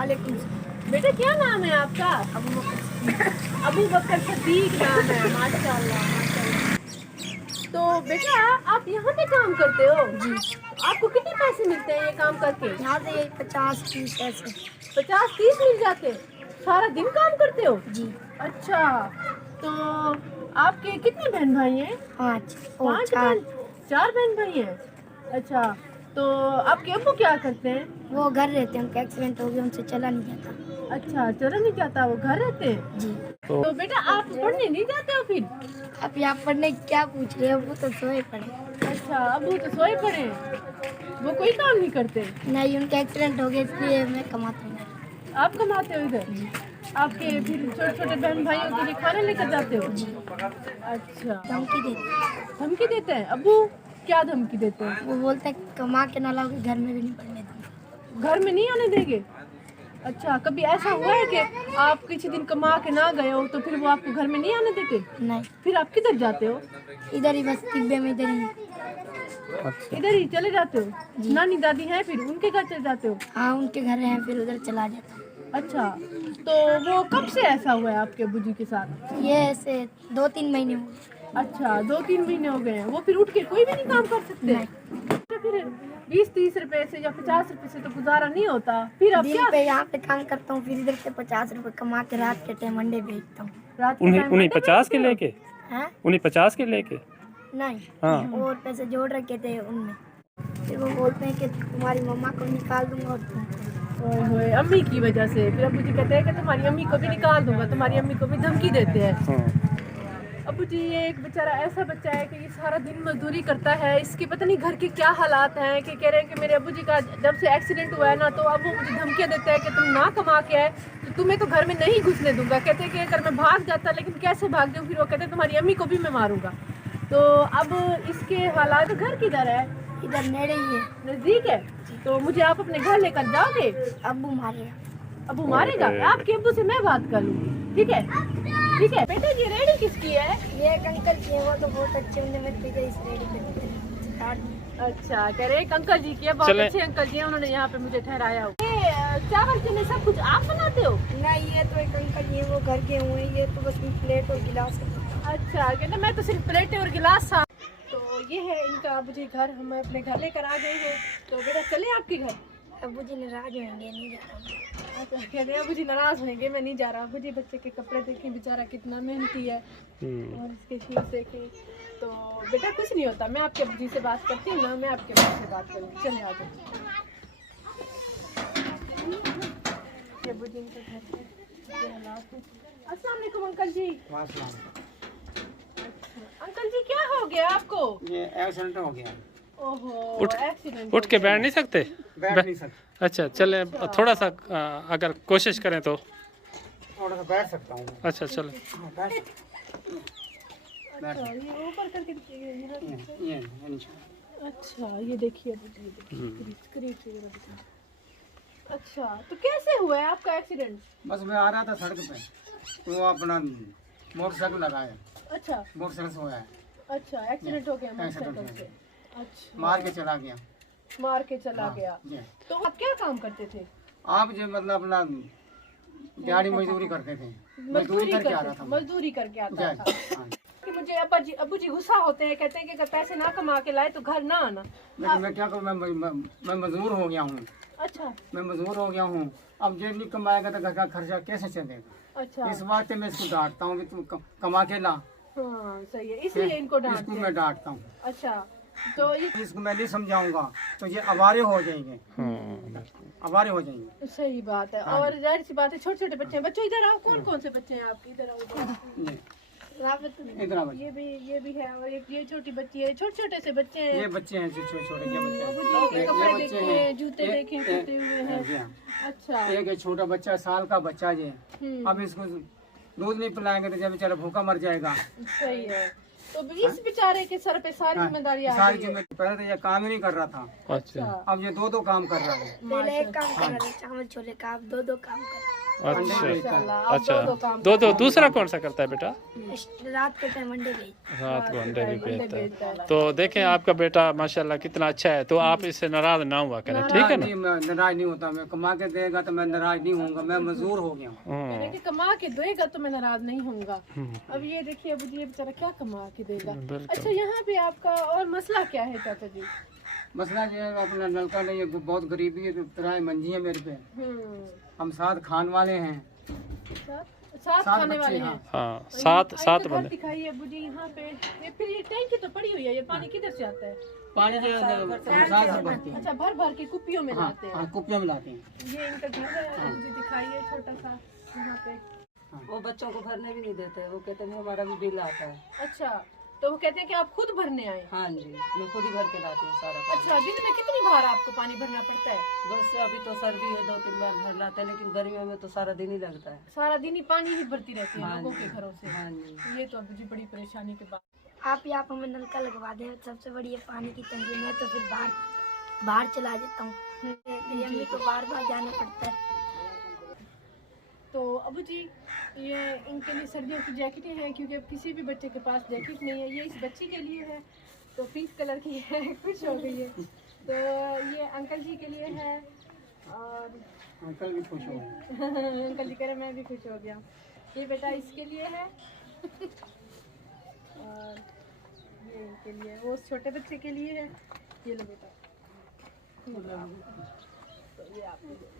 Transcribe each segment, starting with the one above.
वालेकुम सलाम। बेटा क्या नाम है आपका? अबू बकर सदीक नाम है। माशाल्लाह माशाल्लाह। तो बेटा आप यहाँ पे काम करते हो? जी। आपको कितने पैसे मिलते हैं ये काम करके? यहाँ से यही 50-30 ऐसे। 50-30 मिल जाते? सारा दिन काम करते हो? जी। अच्छा, तो आपके कितने बहन भाई हैं? 5 5 4। बहन, 4 बहन भाई हैं। अच्छा, तो आपके अब्बू क्या करते हैं? वो घर रहते हैं, उनका एक्सीडेंट हो गया, उनसे चला नहीं जाता। अच्छा, चला नहीं जाता, वो घर रहते हैं। जी। तो बेटा आप पढ़ने नहीं जाते हो फिर? अब यहाँ पढ़ने की क्या पूछ रहे हैं, वो तो सोए पड़े। अच्छा, अब्बू तो सोए पड़े हैं, वो कोई काम नहीं करते? नहीं, उनका एक्सीडेंट हो गया इसलिए मैं कमाती हूँ। आप कमाते हो इधर? जी। आपके फिर छोटे छोटे बहन भाइयों के लिए खाना लेकर जाते हो? जी। अच्छा, धमकी देते धमकी देते हैं अब्बू? क्या धमकी देते हैं? वो बोलते हैं कमा के ना लाओगे घर में भी नहीं पढ़ने दूँगा। घर में नहीं आने देंगे? अच्छा, कभी ऐसा हुआ है कि आप किसी दिन कमा के ना गए हो तो फिर वो आपको घर में नहीं आने देते? नहीं, फिर आप किधर जाते हो? इधर ही बस तिब्बे में इधर ही। इधर ही चले जाते हो? नानी दादी हैं फिर उनके घर चले जाते हो? हाँ, उनके घर हैं, फिर उधर चला जाता हूँ। अच्छा, तो वो कब से ऐसा हुआ है आपके अब्बू जी के साथ? ये ऐसे 2-3 महीने हो गए। अच्छा, 2-3 महीने हो गए हैं। वो फिर उठ के कोई भी नहीं काम कर सकते? तो फिर 20-30 रुपए से या 50 रुपए से तो गुजारा नहीं होता, फिर अब दिन क्या? पे यहाँ पे काम करता हूँ, फिर इधर से 50 रुपए कमा के रात के टाइम अंडे बेचता हूँ। रात के उन्हीं टाइम उन्हीं अंडे 50 के बेचते हो? लेके हैं? उन्हीं 50 के लेके नहीं, हाँ। और पैसे जोड़ रखे थे उनमें। फिर वो बोलते हैं कि तुम्हारी मम्मा को निकाल दूंगा और तुमको। ओए, अम्मी की वजह से फिर अब्बू जी कहते हैं कि तुम्हारी अम्मी को भी निकाल दूंगा, तुम्हारी अम्मी को भी धमकी देते हैं। हाँ। अब्बू जी ये एक बेचारा ऐसा बच्चा है कि ये सारा दिन मजदूरी करता है, इसके पता नहीं घर के क्या हालात हैं कि कह रहे हैं कि मेरे अब्बू जी का जब से एक्सीडेंट हुआ है ना तो अब वो मुझे धमकियाँ देते हैं कि तुम ना कमा के आए तो तुम्हें तो घर में नहीं घुसने दूंगा। कहते हैं कि अगर मैं भाग जाता, लेकिन कैसे भाग जाऊँ? फिर वो कहते हैं तुम्हारी अम्मी को भी मैं मारूंगा। तो अब इसके हालात, घर किधर है? इधर नेड़े ही है। नजदीक है? तो मुझे आप अपने घर लेकर जाओगे? अब्बू मारेगा। अब्बू मारेगा? आपके अब्बू से मैं बात कर लूँगी, ठीक है? ठीक है बेटा, ये रेडी किसकी है? ये एक अंकल जी हैं, वो तो बहुत अच्छे, उन्हें मैं इस रेडी पे अच्छा, कह रहे एक अंकल जी की है, बहुत अच्छे अंकल जी हैं, उन्होंने यहाँ पे मुझे ठहराया हो। ये चावल चने सब कुछ आप बनाते हो? नहीं, ये तो एक अंकल जी हैं, वो घर के हुए हैं, ये तो बस प्लेट और गिलास है। अच्छा, कहते मैं तो सिर्फ प्लेटें और गिलास था। तो ये है इनका मुझे घर, हम अपने घर लेकर आ गए हैं। तो बेटा चले आपके घर? अब्बू जी नाराज होंगे, नहीं जा रहा। अच्छा, कह रहे अबू जी नाराज होंगे, मैं नहीं जा रहा। अबू जी बच्चे के कपड़े देखें, बेचारा कितना मेहनती है, और इसके शूज देखें। तो बेटा कुछ नहीं होता, मैं आपके अबू जी से बात करती हूँ ना, मैं आपके अबू से बात करूँगी। चले आ जाओ। अबू जी इनका घर है, ये हालात हैं। अस्सलाम वालेकुम अंकल जी। अच्छा, अंकल जी क्या हो गया आपको? ये एक्सीडेंट हो गया। ओहो, एक्सीडेंट। उठ के बैठ नहीं सकते? बैठ नहीं सकता। अच्छा चले, थोड़ा सा अगर कोशिश करें तो थोड़ा सा बैठ सकता हूँ। अच्छा चले। हाँ, बैठ अच्छा, ये ऊपर करके दिखिए। ये नीचे। अच्छा, ये देखिए स्क्रीन से जरा दिखाओ। अच्छा, तो कैसे हुआ है आपका एक्सीडेंट? बस मैं आ रहा था सड़क पे, तो वो अपना मोटरसाइकिल लगाया। अच्छा मोटरसाइकिल से हुआ है। अच्छा, एक्सीडेंट हो गया मोटरसाइकिल से? अच्छा, मार के चला गया। मार के चला गया। जी। तो आप क्या काम करते थे? आप जो मतलब अपना दिहाड़ी मजदूरी करते थे। मजदूरी करके आ रहा था। मजदूरी करके आता था। हाँ। कि मुझे अब्बू जी गुस्सा होते हैं, कहते हैं कि अगर पैसे ना कमा के लाए तो घर ना आना। लेकिन मैं क्या करूँ, मैं मजदूर हो गया हूँ। अच्छा मैं मजदूर हो गया हूँ, अब जेब नहीं कमाएगा तो घर का खर्चा कैसे चलेगा? अच्छा, इस बात से मैं इसको डांटता हूँ कि तू कमा के ला। हाँ सही है, इसलिए इनको डांटते इसको हैं। मैं डांटता हूँ। अच्छा, तो इसको मैं नहीं समझाऊंगा तो ये आवारे हो जाएंगे। आवारे हो जाएंगे। सही बात है। और जाहिर सी बात है, छोटे छोटे बच्चे हैं। बच्चों इधर आओ, कौन कौन से बच्चे हैं आपके? इधर आओ, ये इधर आओ। ये भी है, और एक ये छोटी बच्ची है। छोटे छोटे से बच्चे हैं। ये बच्चे हैं, छोटे छोटे अबू जी के ये कपड़े बच्चे देखे, हैं। जूते देखे टूटे हुए हैं। अच्छा, एक ये छोटा बच्चा, साल का बच्चा ये, अब इसको दूध नहीं पिलाएंगे तो जब बेचारा भूखा मर जाएगा। सही है। तो इस बेचारे के सर पे सारी जिम्मेदारी आ सारी गई है। जिम्मेदारी, पहले तो ये काम ही नहीं कर रहा था, अच्छा अब ये दो काम कर रहा है। पहले एक काम कर रहा था चावल छोले का, अब 2 काम कर रहा अंडे अच्छा बेचता है। माशाल्लाह, आप अच्छा दो काम दो दूसरा कौन सा करता है बेटा? रात के टाइम अंडे बेच रात को अंडे भी अंडे बेचता बेचता है। तो देखें आपका बेटा माशाल्लाह कितना अच्छा है, तो आप इससे नाराज ना हुआ करें, ठीक है ना? नहीं, मैं नाराज नहीं होता। मैं कमा के देगा तो मैं नाराज नहीं होऊंगा। मैं मजदूर हो गया हूँ। यानी कि कमा के देगा तो मैं नाराज नहीं होऊंगा। अब ये देखिए अब ये बेचारा क्या कमा के देगा। अच्छा यहाँ पे आपका और मसला क्या है चाचा जी? मसला जो है अपना नलका नहीं है, बहुत गरीबी है, किराए मंजी है मेरे पे। हम 7 खान वाले हैं, साथ 7 खाने बच्चे वाले हैं। हैं। हाँ, सात घर बंदे। दिखाइए अबू जी यहाँ पे। ये फिर ये टैंकी तो पड़ी हुई है, ये पानी किधर से आता है? पानी जो है हम 7 से भरते हैं। अच्छा भर भर के कुपियों में लाते हैं। हाँ, कुपियों में लाते हैं। ये इनका घर है, अबू जी दिखाइए छोटा सा यहाँ पे। वो बच्चों को भरने भी नहीं देते, वो कहते हैं हमारा भी बिल आता है। अच्छा तो वो कहते हैं कि आप खुद भरने आए। हाँ जी, मैं खुद ही भर के लाती हूँ सारा पानी। अच्छा दिन में कितनी बार आपको पानी भरना पड़ता है? बस अभी तो सर्दी है, 2-3 बार भर लाते हैं, लेकिन गर्मियों में तो सारा दिन ही लगता है। सारा दिन ही पानी ही भरती रहती है हाँ लोगों जी, के घरों से। हाँ जी। ये तो अबू जी बड़ी परेशानी की बात। आप यहाँ पर हमें नलका लगवा दें, सबसे बड़ी है पानी की तंगी। मैं तो फिर बाहर चला जाता हूँ, मेरी अम्मी को बार जाना पड़ता है। तो अबू जी ये इनके लिए सर्दियों की जैकेटें हैं, क्योंकि अब किसी भी बच्चे के पास जैकेट नहीं है। ये इस बच्ची के लिए है, तो पिंक कलर की है, खुश हो गई है। तो ये अंकल जी के लिए है, और अंकल भी खुश हो गए। अंकल जी कह रहे मैं भी खुश हो गया। ये बेटा इसके लिए है, और ये इनके लिए, वो छोटे बच्चे के लिए है। ये लो बेटा, तो ये आपके लिए,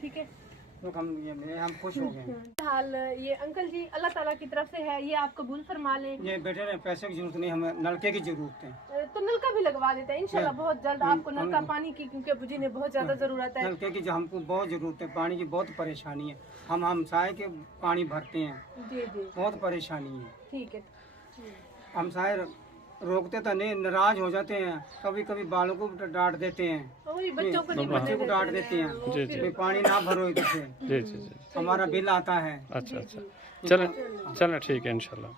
ठीक है। तो हम खुश हो गए। हाल ये अंकल जी अल्लाह ताला की तरफ से है, ये आप कबूल फरमा लें। ये बेटे ने पैसे की जरूरत नहीं, हमें नलके की जरूरत है। तो नलका भी लगवा देते हैं इंशाल्लाह बहुत जल्द आपको नलका पानी की, क्योंकि अबू जी ने बहुत ज्यादा जरूरत है। नलके की जो हमको बहुत जरूरत है, पानी की बहुत परेशानी है। हम हमसाए के पानी भरते हैं, जी जी बहुत परेशानी है। ठीक है। हमसाए रोकते तो नहीं, नाराज हो जाते हैं। कभी कभी बालों को डांट देते हैं, वही बच्चों को नहीं बच्चे को डांट देते हैं जी जी कि पानी ना भरो इधर से, जी जी जी। हमारा बिल आता है। अच्छा अच्छा, चलें चलें, ठीक है इंशाल्लाह।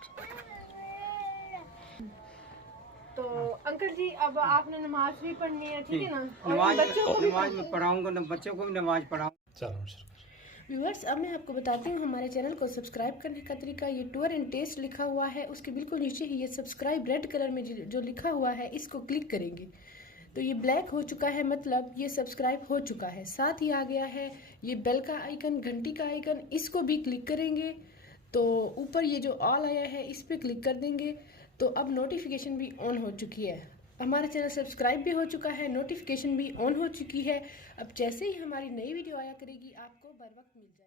तो अंकल जी अब आपने नमाज भी पढ़नी है, ठीक है ना? और नमाज बच्चों को भी नमाज में पढ़ाऊंगा, बच्चों को भी नमाज पढ़ाऊंगा। चलो व्यूअर्स अब मैं आपको बताती हूँ हमारे चैनल को सब्सक्राइब करने का तरीका। ये टूर एंड टेस्ट लिखा हुआ है, उसके बिल्कुल नीचे ही ये सब्सक्राइब रेड कलर में जो लिखा हुआ है, इसको क्लिक करेंगे तो ये ब्लैक हो चुका है, मतलब ये सब्सक्राइब हो चुका है। साथ ही आ गया है ये बेल का आइकन, घंटी का आइकन, इसको भी क्लिक करेंगे तो ऊपर ये जो ऑल आया है इस पर क्लिक कर देंगे तो अब नोटिफिकेशन भी ऑन हो चुकी है। हमारा चैनल सब्सक्राइब भी हो चुका है, नोटिफिकेशन भी ऑन हो चुकी है। अब जैसे ही हमारी नई वीडियो आया करेगी आपको बर वक्त मिल जाएगी।